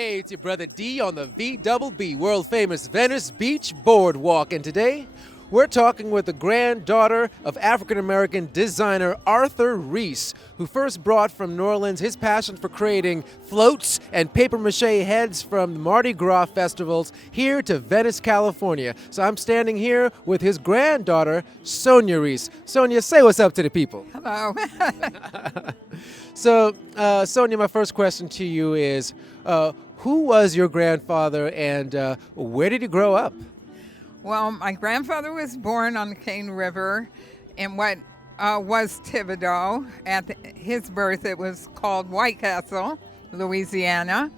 Hey, it's your brother D on the VBB, world famous Venice Beach Boardwalk, and today we're talking with the granddaughter of African-American designer Arthur Reese, who first brought from New Orleans his passion for creating floats and paper-mache heads from Mardi Gras festivals here to Venice, California. So I'm standing here with his granddaughter, Sonya Reese. Sonya, say what's up to the people. Hello. So, Sonya, my first question to you is, who was your grandfather and where did he grow up? Well, my grandfather was born on the Cane River in what was Thibodaux. At his birth, it was called White Castle, Louisiana.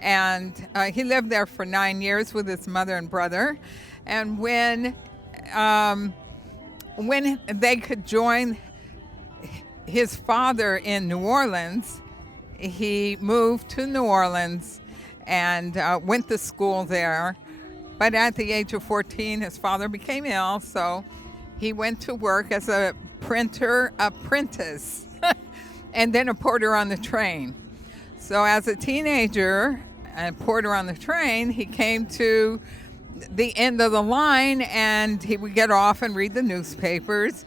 And he lived there for 9 years with his mother and brother. And when they could join his father in New Orleans, he moved to New Orleans and went to school there. But at the age of 14, his father became ill, so he went to work as a printer apprentice and then a porter on the train. So as a teenager and porter on the train, he came to the end of the line and he would get off and read the newspapers.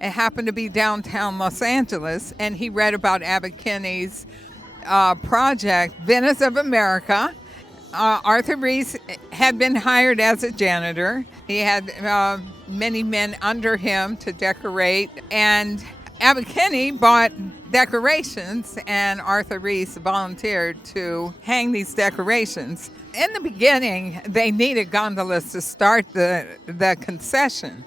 It happened to be downtown Los Angeles, and he read about Abbot Kinney's project, Venice of America. Arthur Reese had been hired as a janitor. He had many men under him to decorate, and Abbot Kinney bought decorations, and Arthur Reese volunteered to hang these decorations. In the beginning, they needed gondolas to start the concession,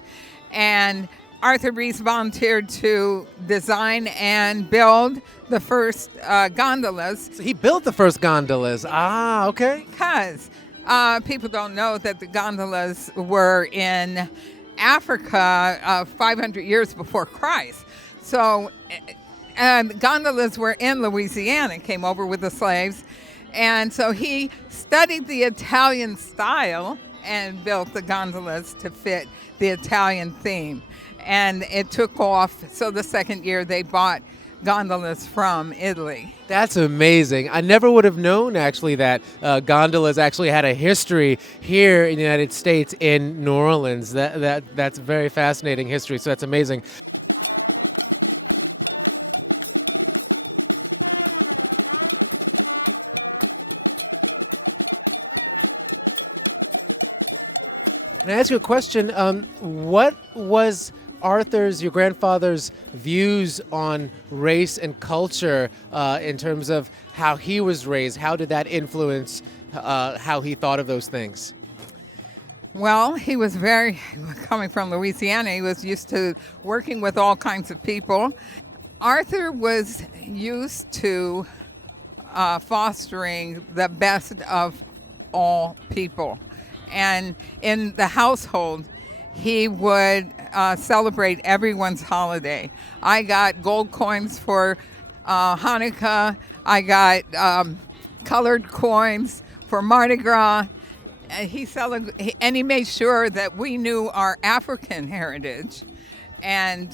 and Arthur Reese volunteered to design and build the first gondolas. So he built the first gondolas. Ah, okay. Because people don't know that the gondolas were in Africa 500 years before Christ. So gondolas were in Louisiana, came over with the slaves. And so he studied the Italian style and built the gondolas to fit the Italian theme. And it took off, so the second year they bought gondolas from Italy. That's amazing. I never would have known, actually, that gondolas actually had a history here in the United States in New Orleans. That's very fascinating history, so that's amazing. Can I ask you a question? What was your grandfather's views on race and culture in terms of how he was raised? How did that influence how he thought of those things? Well, he was coming from Louisiana, he was used to working with all kinds of people. Arthur was used to fostering the best of all people. And in the household, he would celebrate everyone's holiday. I got gold coins for Hanukkah. I got colored coins for Mardi Gras. And he made sure that we knew our African heritage. And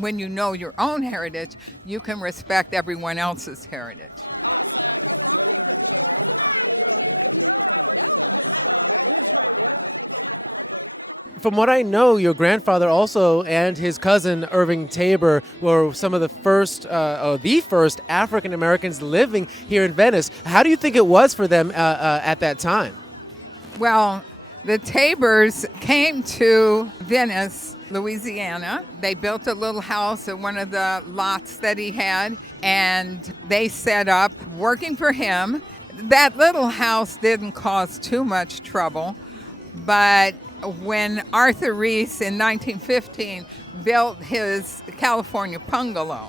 when you know your own heritage, you can respect everyone else's heritage. From what I know, your grandfather also and his cousin Irving Tabor were some of the first African Americans living here in Venice. How do you think it was for them at that time? Well, the Tabors came to Venice, Louisiana. They built a little house in one of the lots that he had, and they set up working for him. That little house didn't cause too much trouble, but when Arthur Reese in 1915 built his California bungalow,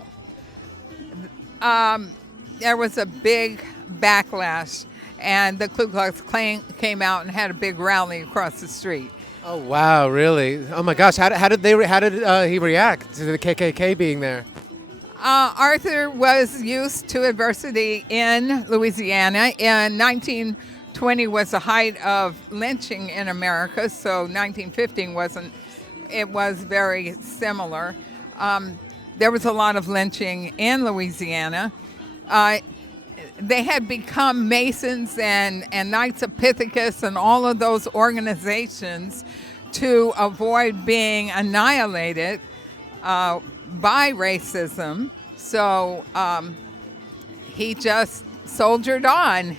there was a big backlash, and the Ku Klux Klan came out and had a big rally across the street. Oh wow, really? Oh my gosh, how did he react to the KKK being there? Arthur was used to adversity in Louisiana. In 1920 was the height of lynching in America, so 1915 wasn't. It was very similar. There was a lot of lynching in Louisiana. they had become Masons and Knights of Pythagus and all of those organizations to avoid being annihilated by racism. So he just soldiered on.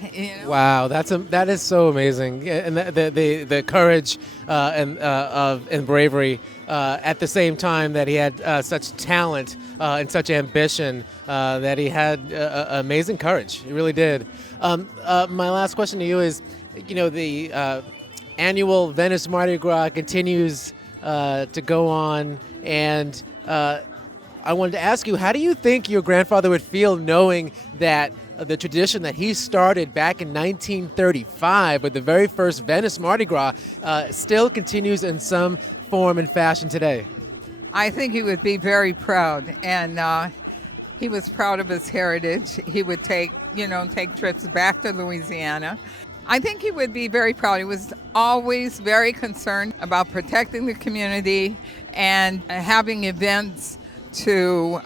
Wow, that is so amazing, and the courage and bravery at the same time that he had such talent and such ambition, that he had amazing courage. He really did. My last question to you is, the annual Venice Mardi Gras continues to go on, and I wanted to ask you, how do you think your grandfather would feel knowing that the tradition that he started back in 1935 with the very first Venice Mardi Gras still continues in some form and fashion today? I think he would be very proud, and he was proud of his heritage. He would take trips back to Louisiana. I think he would be very proud. He was always very concerned about protecting the community and having events to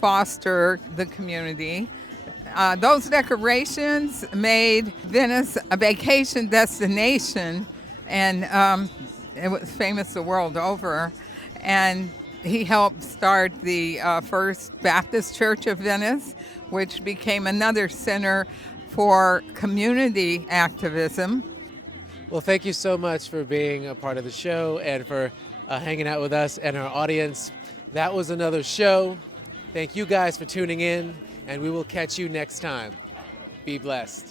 foster the community. Those decorations made Venice a vacation destination, and it was famous the world over. And he helped start the first Baptist Church of Venice, which became another center for community activism. Well, thank you so much for being a part of the show and for hanging out with us and our audience. That was another show. Thank you guys for tuning in, and we will catch you next time. Be blessed.